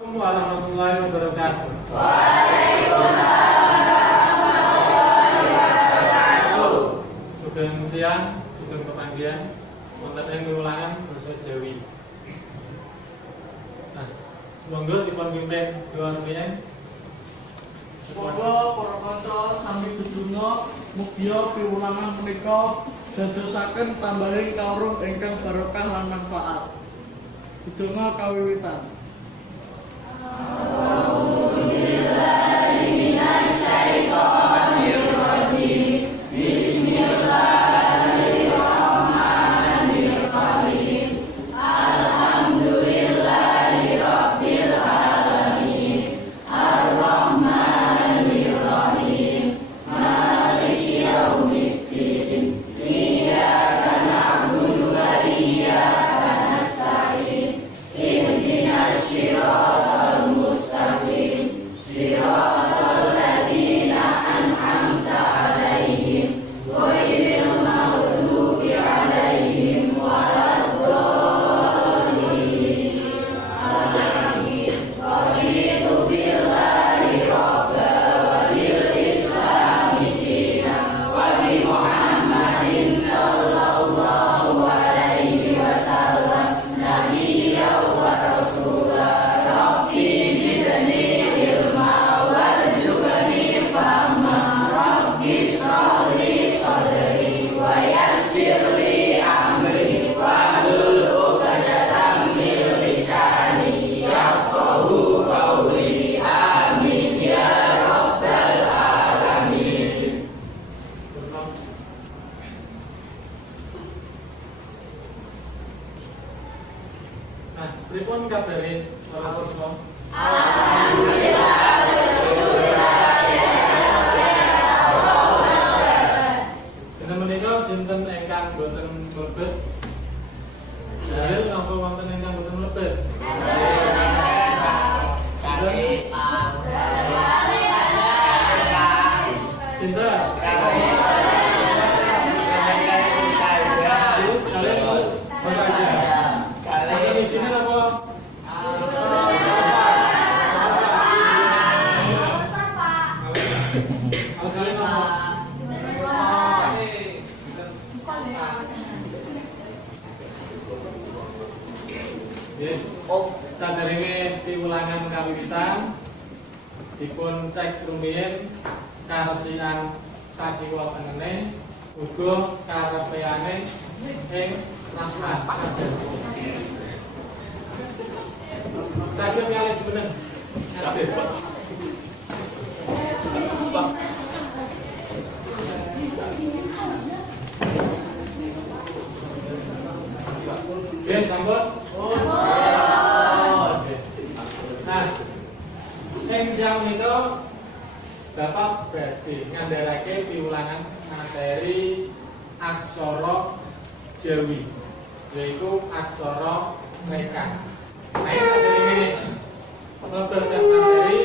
Assalamualaikum warahmatullahi wabarakatuh. Waalaikumsalam warahmatullahi wabarakatuh. Sugeng siang, sugeng pepanggihan, wonten ing piwulangan basa Jawi. Nah, monggo dipun pimpin Dewan Rumiyin. Monggo para kanca sami dedonga mugia piwulangan punika dadosaken tambahing kawruh ingkang barokah lan manfaat. Dedonga kawiwitan. Nah, pripun kabare para siswa? Dina menika sinten ingkang boten mlebet? Inggih napa wonten ingkang boten mlebet? Sinten? Sadèrèngé piwulangan kawiwitan dipun cek rumiyin karesikan saking wontenene uga karepeyane ing naskah sadèrèngé. Saged ngalih bener. Nggih, sampun? Nah, ing siang menika Bapak badhe ngandharake piwulangan materi aksara Jawi, yaitu aksara rekan. Nah, sadèrèngé mlebet materi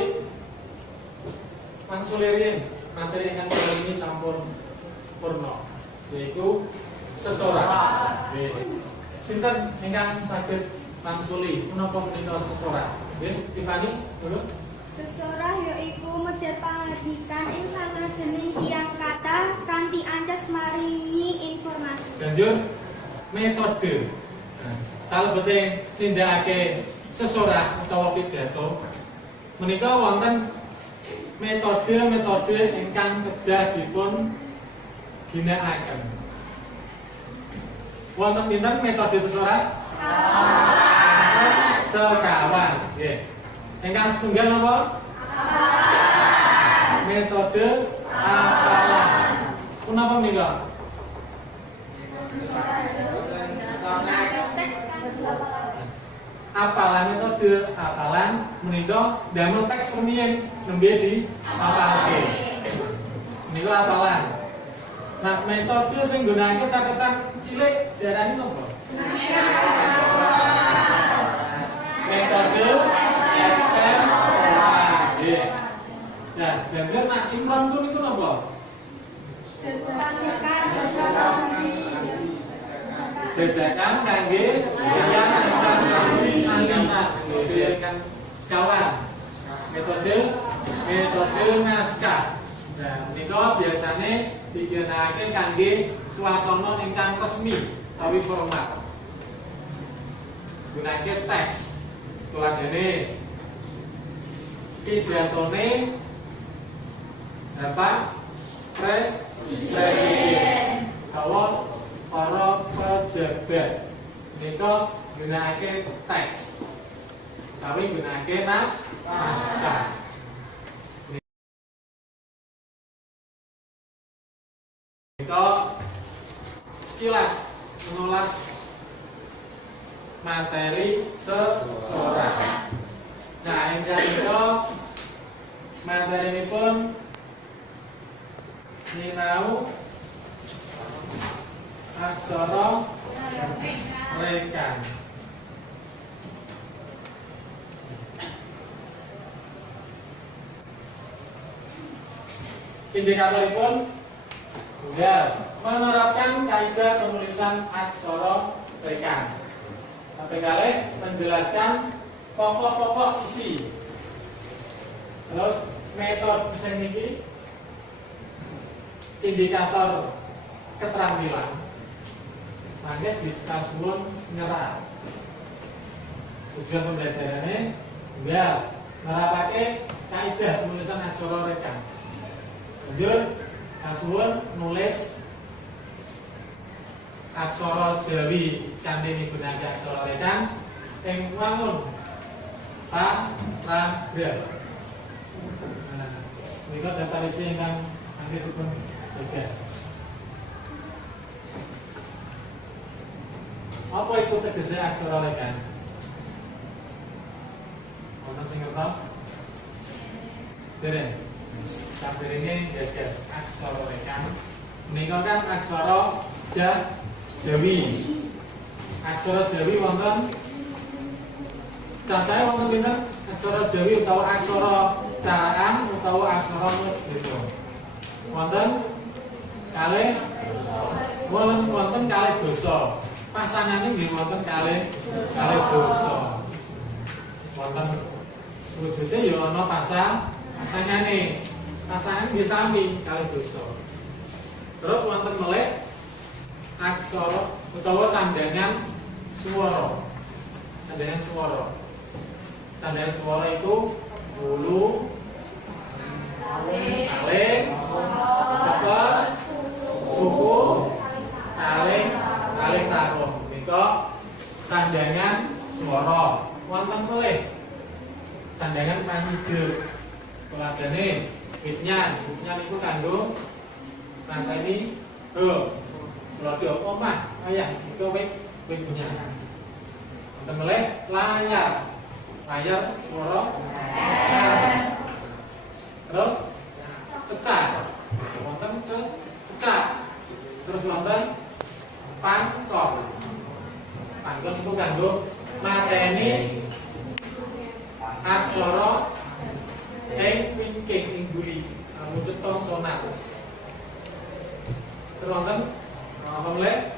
mangsuliriyen materi ingkang ini sampun purna, yaitu sesorak. Sinten ingkang saged mangsuli menapa menika sesorak? Nggih, Tiffany, dulu. Sesorah yaiku medhar pangandikan ing sanajening tiyang kathah kanthi ancas maringi informasi. Banjur metode. Nah, salebete tindakake sesorah utawa pidato menika wonten metode-metode ingkang kedah dipun ginakaken. Wonten pinten metode sesorah? Sekawan. Nggih. Ingkang setunggal napa? Metode apalan. Punapa menika? Apalan metode apalan menika damel teks rumiyin nembe di apalke. Menika apalan. Nah, metode sing nggunakake catatan cilik diarani napa? Metode SMAD. Nah, banjur nak imron pun niku napa? Dadakan kangge ingkang sami angkasa. Nggih, sekawan. Metode naskah. Nah, menika biasane digunakake kangge swasana ingkang resmi utawi formal. Gunakake teks. Tuladhane pidatone Bapak Presiden utawa para pejabat. Menika gunakake teks. Utawi gunakake naskah. Menika sekilas menulas materi seseorang. Nah, ing sanika materinipun sinau aksara rekan. Indikatoripun menerapkan kaidah penulisan aksara rekan. Sampai kali menjelaskan pokok-pokok isi. Terus metode sing niki indikator keterampilan. Mangke dikasuwun nyerat. Tujuan pembelajarannya nerapake kaidah penulisan aksara rekan. Lanjut kasuwun nulis aksara Jawi kanthi migunakaken aksara rekan ing wangun paragraf. Nah, menika daftar isi ingkang nanti dipun tugas. Apa itu tegese aksara rekan? Wonten sing ngertos? Dereng. Saderenge gagas aksara rekan. Menika kan aksara Jawi. Aksara Jawi wonten cacahe wonten pinten? Aksara Jawi utawa aksara caraan utawa aksara mudra. Wonten kalih dosa. Pasangane nggih wonten kalih dosa. Wonten wujude ya ana pasangane. Pasangane nggih sami kalih dosa. Terus wonten melih aksara utawa sandangan swara. Sandangan swara. Sandangan swara itu hulu, kalih, tepat, suku, kalih taruh. Menika sandangan swara. Wonten melih sandangan panyidhep. Tuladhane Witnyan iku kanggo nganteni Lagi omah ayah itu wit punya. Wonten melih layar swara. Terus cecak. Wonten cecak. Terus wonten pangkok. Pangkok itu kanggo mateni aksara ing wingking ing buri wujud konsonant. Terus wonten apa melih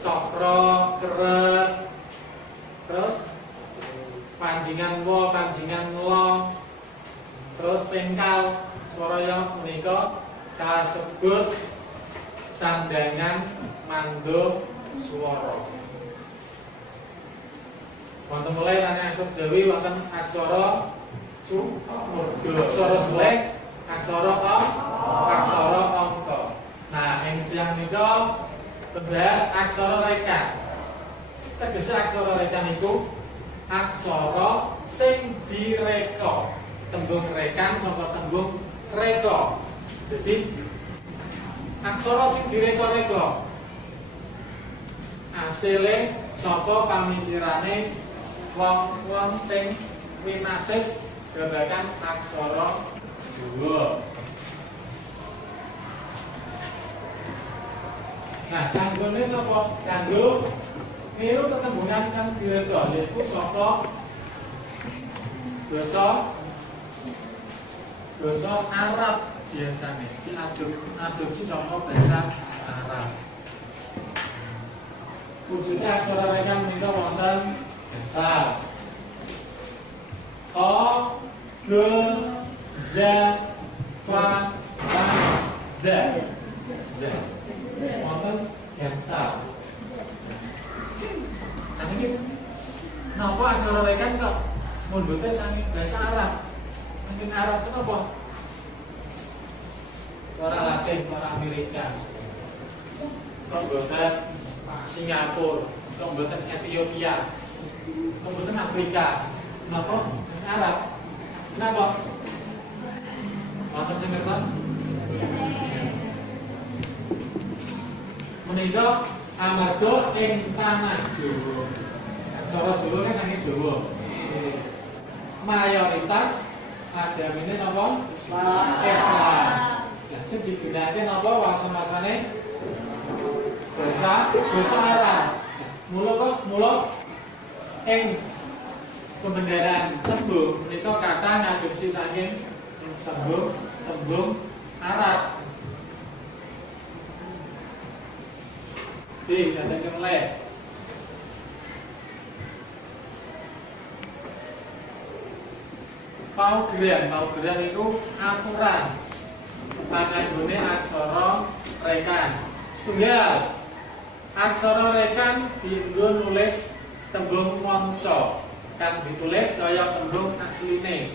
cokro, keret, terus panjingan wo, panjingan lo, terus pengkal swara yang menika kasebut sandangan mando swara. Wonten mulai lan aksara Jawi wonten aksara murda, aksara selek, aksara angka. Nah, ing siang menika bahas aksara rekan. Tegese aksara rekan iku aksara sing direka. Tembung rekan saka tembung reka. Jadi aksara sing direka-reka asile saka pamikirane wong sing winasis babagan aksara Jawa. Nah, kanggone napa? Kanggo niru tetembungan kang direka yaiku saka basa Arab biasane. Diadopsi saka basa Arab. Wujudnya aksara rekan menika wonten gangsal. ge, za, fa, ta, da. Da. Wonten gangsal. Nah ini napa aksara rekan kok mundute saking bahasa Arab. Saking Arab kenapa? Ora Latin, ora Amerika. Kok boten Singapura, kok boten Ethiopia, kok boten Afrika. Napa? Arab. Kenapa? Wonten sing ngerti? Menika amarga ing tanah Jawa. Aksara Jawa kan saking Jawa. Mayoritas agamine napa? Islam. Lah sing digunakake napa wasa-wasane bahasa Arab. Mula ing pembendaraan tembung menika kata ngadopsi saking tembung Arab. Di kata mulai. Paugeran itu aturan panganggone aksara rekan. Setunggal aksara rekan dienggo nulis tembung maca kang ditulis kaya tembung asline.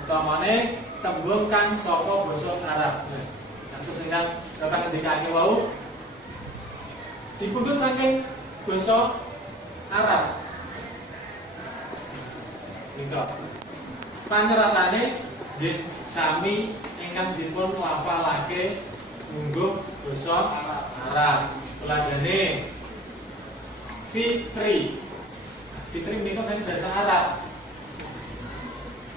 Utamane tembung kang saka basa Arab. Terus dengan dapat ngendikake wau dipundhut saking basa Arab. Nika panyeratane nggih sami ingkang dipun lafalake nganggo basa Arab. Tuladhane Fitri. Fitri menika saking basa Arab.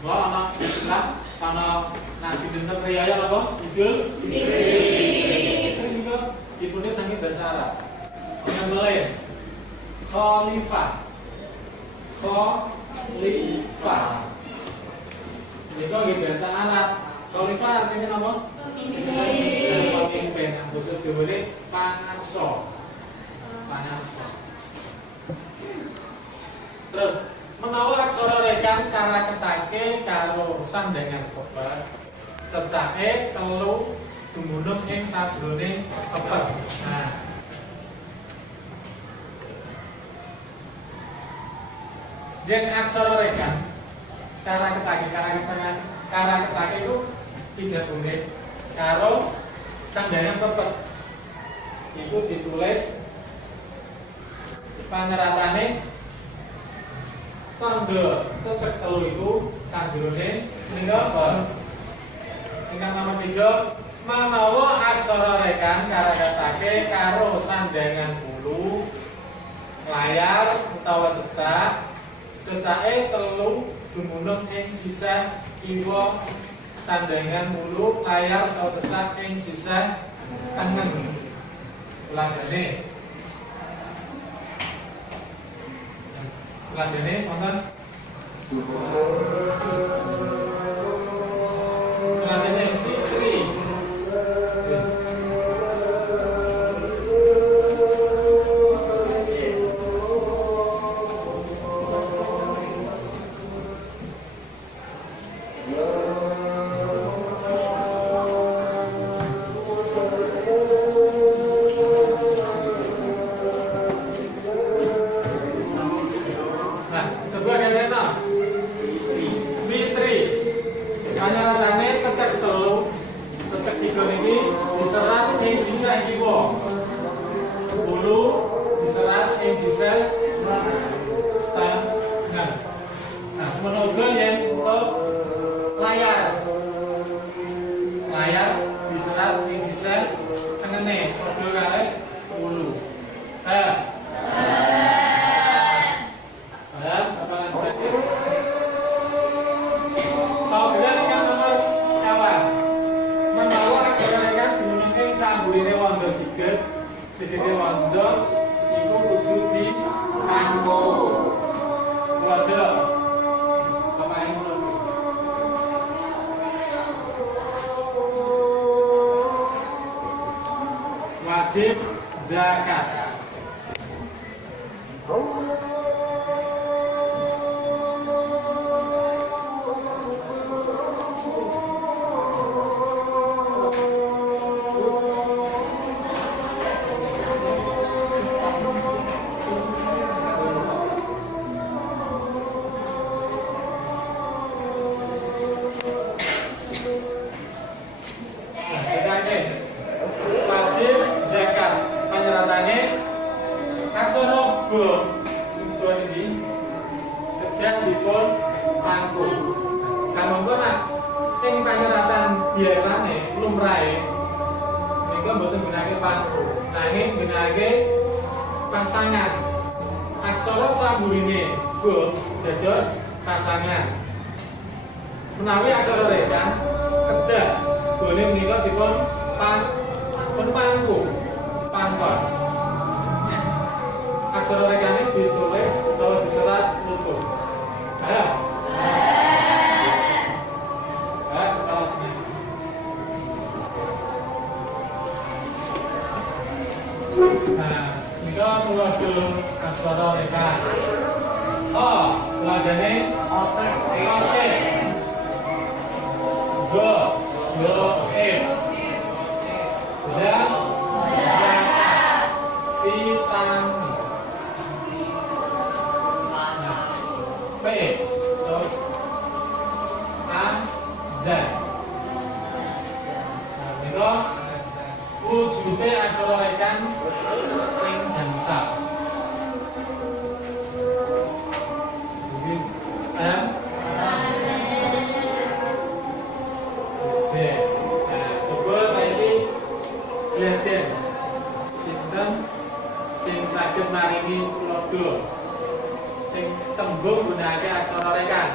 Bahwa anak Islam ana nabi dinten riyaya apa? Idul Fitri. Menika dipundhut saking basa Arab. Yang lain Khalifah. Ini kok bahasa Arab. Khalifah artinya apa? Pemimpin. Basa Jawa ini pangarsa. Terus menawa aksara rekan karaketake karo sandangan peper, cecake telu dumunung ing sajroning peper. Nah, yen aksara rekan karaketake itu tidak boleh karo sandangan peper. Itu ditulis panyeratane tanda cecek telu itu sajrone menika ingkang nomor 3 menawa aksara rekan karaketake karo sandangan bulu layar utawa cecake telu dumunung ing sisah kiwa sandangan bulu layar utawa cecak ing sisah tengen. Ulandane wonten ulandane Fitri. Nah, semono uga yen untuk layar diserat ing sisih tengene padha karo wulu. Paugeran ingkang nomor 5. Menawa aksara ingkang dununge samburine wanda sigete wanda iku kudu dikanggo. Wajib zakat. go ini kedah dipun pangku. Kamangka nak ing panyeratan biasane lumrahe nika mboten gunakake pangku. Nanging gunakake pasangan. Aksara samburine go dados pasangan. Menawi aksara rekan kedah gone menika dipun pangku pangkon. Aksara rekane ditulis utawa diserat luput. Ayo. Nah, nika tuladha aksara rekan. Oh, tuladhane Otek. oke. Go, if. Za, vitamin. V, dan. Nah, nika wujude aksara rekan sing gansal. Jadi M D. Nah, coba saiki lihatin sinten sing saged maringi tuladha sing tembung gunakake aksara rekan.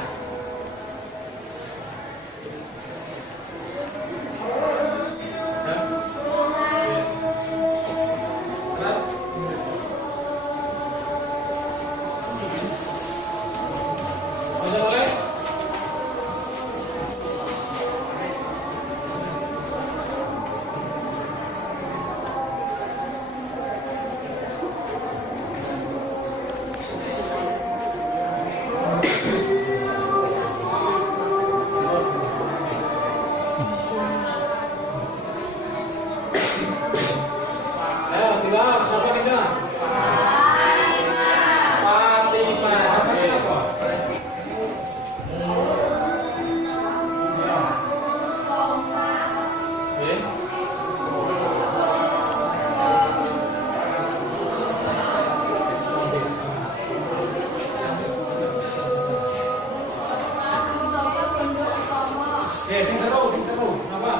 Sing seru. Apa?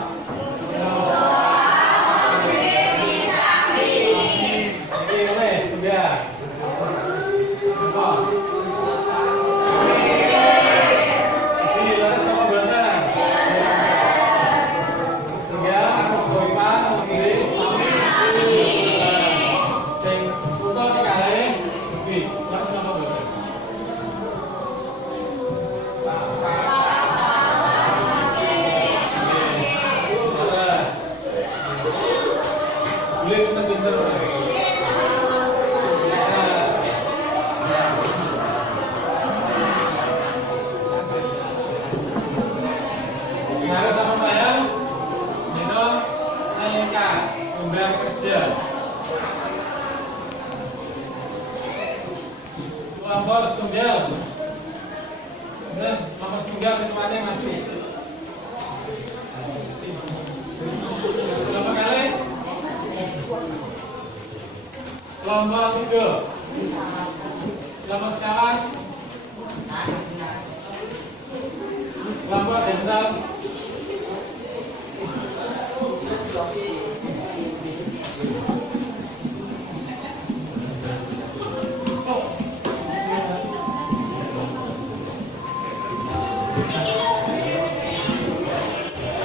Ini wes, sudah. Apa? Ini laras sama benar. Sudah, harus boyfan, memilih, sing untuk dikalahin, laras sama benar. Pinter-pinter. Harus sama bayang. Nino, Alika, pemberian kerja. Kelompok setunggal. Dan nomor setunggal ketuanya masuk. Berapa kali? Kelompok 3. Kelompok sekawan. Kelompok densal.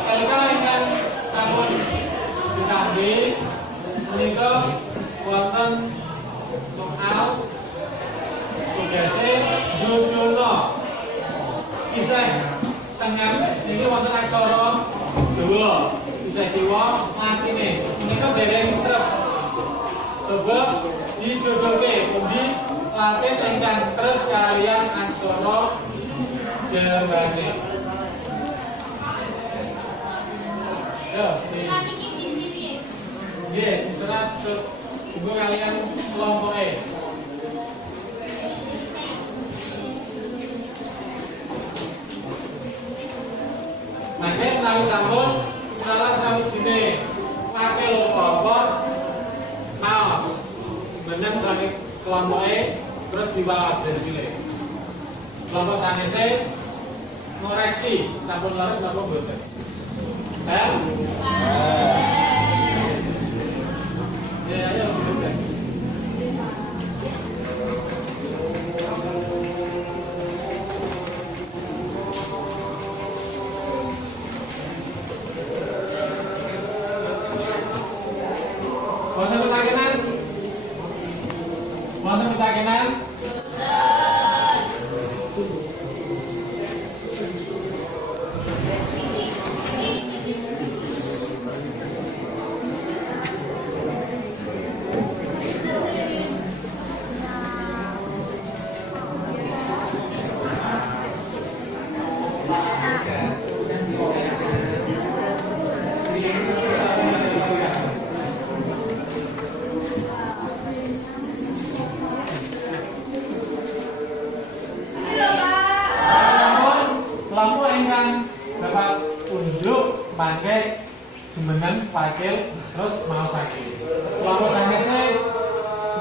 Alika ingkang sampun ditambi menika wonten soal tugase judulno sisih tengah niki wonten aksara Jawa bisa kiwa latine menika dereng trep coba dijodhoke pundi latin ingkang trep kaliyan aksara Jawane. Yo, nggih, diserat coba kalian kelompoke. Mangke menawi sampun salah sawijine pakai kelompok maos. Bener saking kelompok E terus dibawas dari sini. Kelompok sanese ngoreksi sampun leres napa mboten? Ya ayo mboten. Wonten pitakenan? Wonten pitakenan? Kelompok ingkang dapat unjuk mangke jumeneng pakil terus mau sakit. Kelompok sanese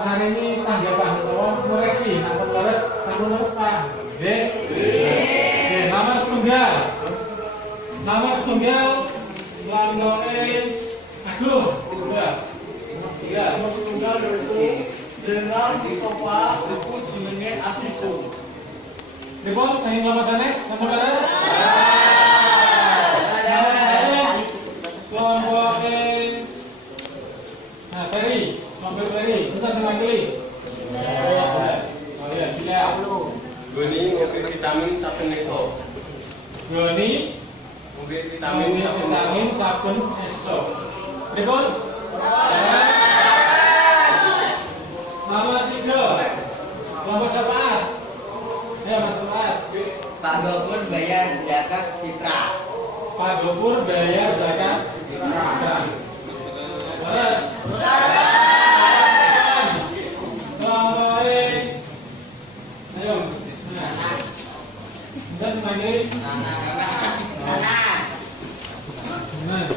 maringi tanggapan utawa koreksi sampun leres Pak. Nggih. Nggih, nomor setunggal. Nomor setunggal lamloe Agung. Nomor setunggal yaitu Jenderal Mustafa itu jenenge Atiku. Pripun saking kelompok sanes sampun leres? Kelompok E. Nah, Ferry, kelompok Ferry, sebentar sama kali. Oh ya, tidak. Goni ngopi vitamin saben esok. Goni Ngopi vitamin saben esok. Pripun? Nomor 3. Kelompok Sapaat. Ya, Mas Sapaat. Pak Gopur bayar zakat fitrah. Pak Gopur bayar zakat fitrah. Terus. Kelompok E. Ayo. Dan panggil. Nah.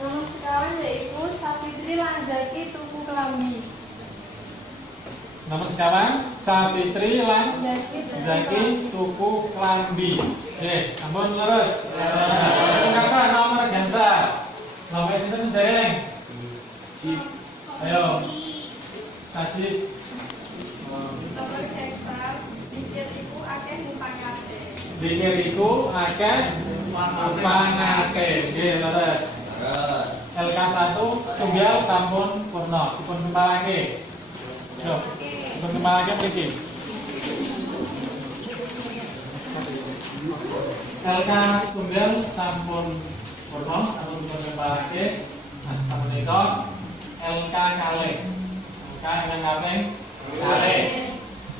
Nomor sekawan yaitu Safitri lan Zaki tuku kelambi. Nomor sekawan Safitri lan Zaki tuku klambi. Nggih, ampun leres. Pungkasan nomor gansa. Nomor sinten dereng? Ayo. Sajid. Nomor gansa pikir iku akeh ngupangake. Dikir iku akeh upangake. Nggih, leres. LK1 tunggal sampun purna. Dipun kempalake. Yo. Dipun kempalake mriki. LK tunggal sampun purna, sampun dipun kempalake. Nah, sapunika LK kalih. LK ingkang kaping kalih.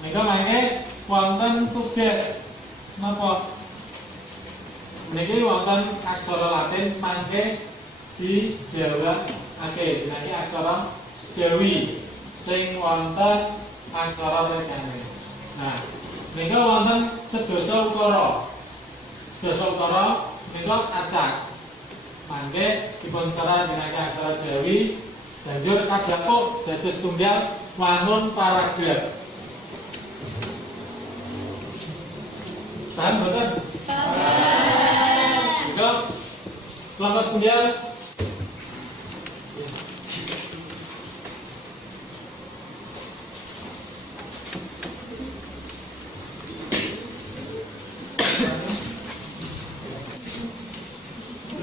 Menika mangke wonten tugas napa? Niki wonten aksara Latin mangke dijawabake dinaki aksara Jawi sing wonten aksara regane. Nah, menika wonten sedasa ukara. Sedasa ukara menika acak. Mangke dipun serat dinaki aksara Jawi banjur kadhapuk dados tunggal wangun paragraf. Paham mboten? Menika kelompok tunggal.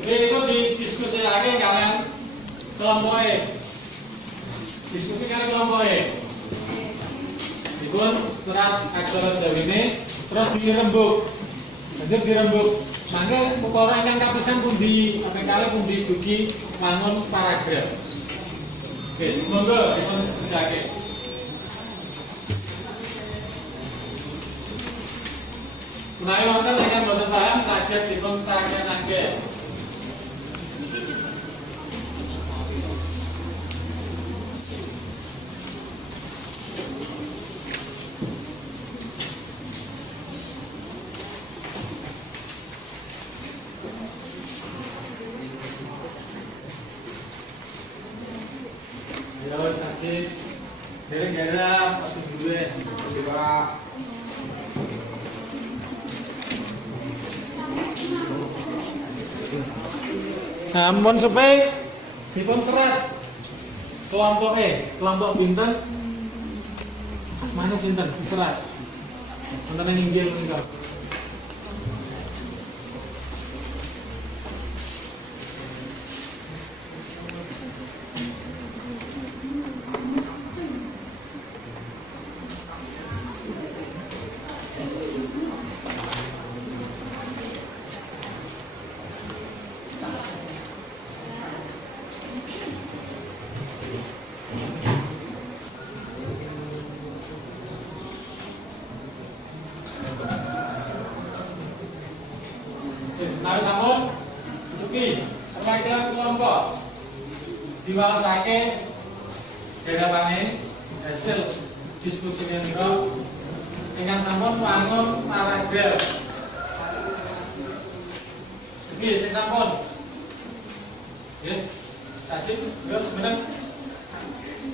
Itu didiskusikan kalian kelompok E. Diskusi kalian kelompok E. Dipun serat aksara Jawine terus dirembuk. Lanjut dirembuk. Mangke ukara ingkang kapisan pundi apa kalih pundi dugi wangun paragraf. Oke, monggo dipun jake. Menawi wonten ingkang boten paham saged dipun takenake. Ayo, sakit. Gara-gara siap, masuk dulu ya. Nah, ampun supaya dipun serat kelompok binten mana sinten diserat wonten ing inggil menika. Nah, namun Uki, perwakilan kelompok diwalasake dadapane hasil diskusi menika ingkang sampun wangun paragraf. Uki sing sampun. Nggih. Sajib, yo sebenarnya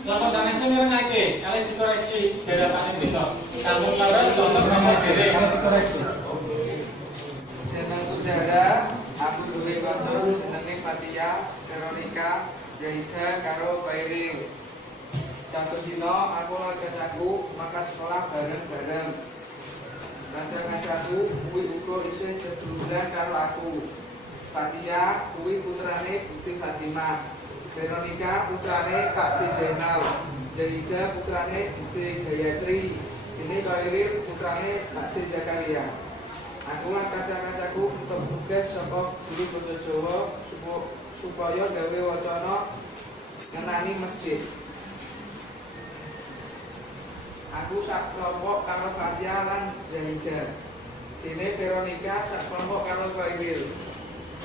kelompok sanes mirengake kali dikoreksi dadapane menika. Sampun laras untuk nomor dhewe kali dikoreksi. Saudara, aku duwe kanca jenenge Fatia, Veronica, Zaida karo Pairil. Satu dina aku lan kancaku maka sekolah bareng-bareng. Kanca-kancaku kuwi uga isih seduluran karo aku. Fatia kuwi putrane Budi Fatimah. Veronica putrane Pak D Zainal. Zaida putrane Budi Gayatri. Ini Pairil putrane Pak D Zakaria. Aku lan kanca-kancaku untuk tugas saka guru basa Jawa supaya gawe wacana ngenani masjid. Aku sak kelompok karo Fatia lan Zaida. Dene Veronica sak kelompok karo Pairil.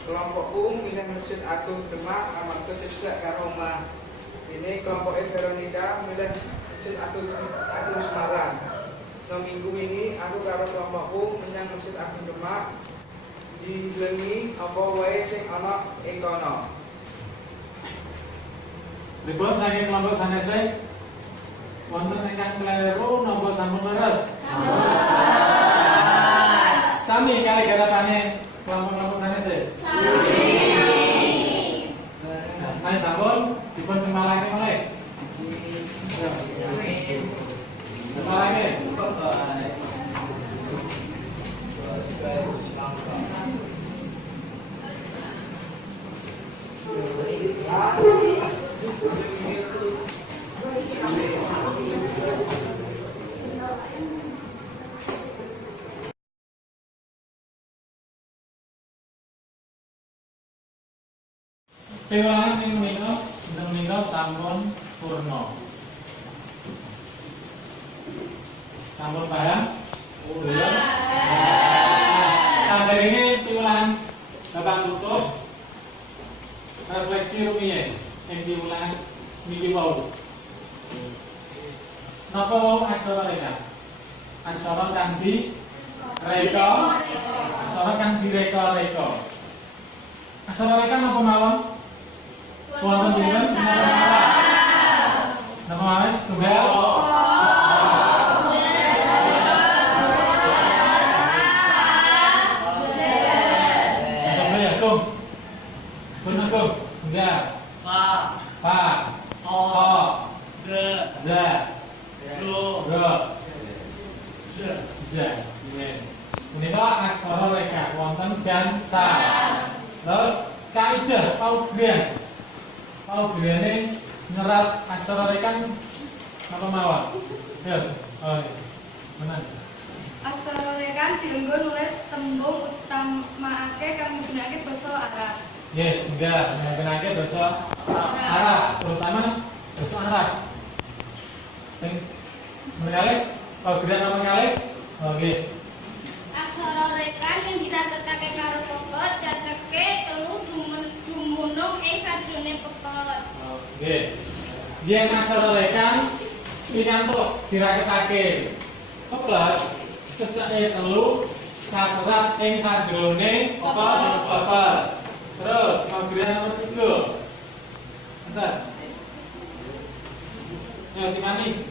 Kelompokku milih Masjid Agung Demak amarga cedhak karo omah. Dene kelompoke Veronica milih Masjid Agung Semarang. Minggu ini aku karo kelompokku menyang Masjid Agung Demak dilengi apa wae sing ana ing kono. Pripun saking kelompok sanese wonten ingkang kleru napa sampun leres? Sami kali garapane kelompok-kelompok sanese. Sami. Nah, sampun dipun kemalake malih. Kemalake. Piwulangan ing menika sampun purna. Sampun paham? Belum? Nah, dari ini piwulangan Bapak tutup refleksi rumiyin ing piwulangan niki wau. Napa wau aksara reka? Aksara kang direka, aksara kang direka-reka. Aksara reka napa mawon? Wonten dinten napa mawon setunggal? Enggak. Pa. O. Za. Za. Menika aksara reka wonten dan sa. Terus kaidah paugeran. Paugerane nyerat aksara reka napa mawon? Yes. Oh. Menas. Aksara reka dienggo nulis tembung utamaake kang migunakaké basa Arab. Yes, enggak menggunakan bahasa Arab, terutama bahasa Arab. Yang mengalih, kalau gerak apa mengalih? Oke. Aksara reka yang diratekake karo pepet caceke telu dumunung ing sajroning pepet. Oke. Yen aksara reka pinantuk diratekake pepet caceke telu kaserat ing sajroning pepet. Terus, pemberian nomor 3. Bentar. Ya, dimani?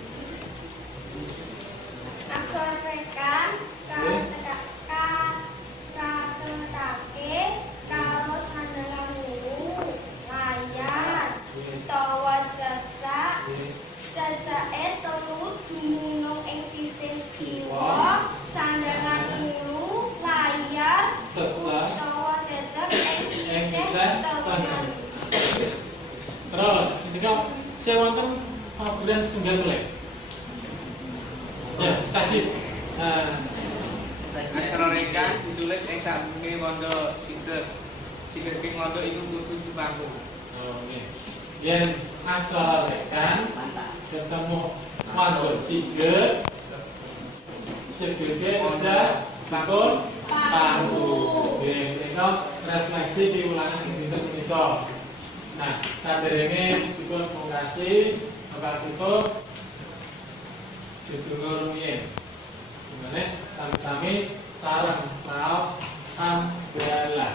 kemudian mulai. Ya, kaji. Nah, Aksara reka ditulis ing sampinge wanda siget. Siget ing wanda iku kudu dibangun. oke. Yen aksara rekan ketemu wanda siget, segede ada bakul pangku. Oke, mereka refleksi di ulangan yang dinten menika. Nah, saderenge dipun fungsi bakal tutup ditunggu rumiyin. Gimana? Sami-sami sareng maos hamdalah.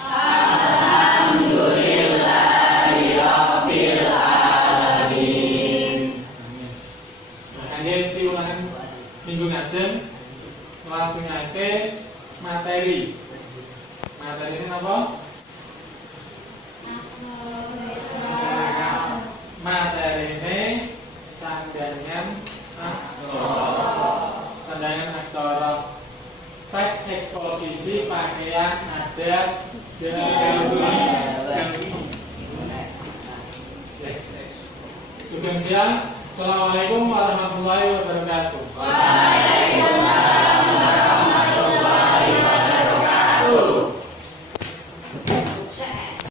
Alhamdulillahirabbil alamin. Kangen diulangan minggu ngajeng nglangsungake materi. Materi ini apa? Materi ini sandangan aksara. Sandangan aksara. Teks eksposisi pakaian adat Jawi. Sugeng siang. Assalamualaikum warahmatullahi wabarakatuh.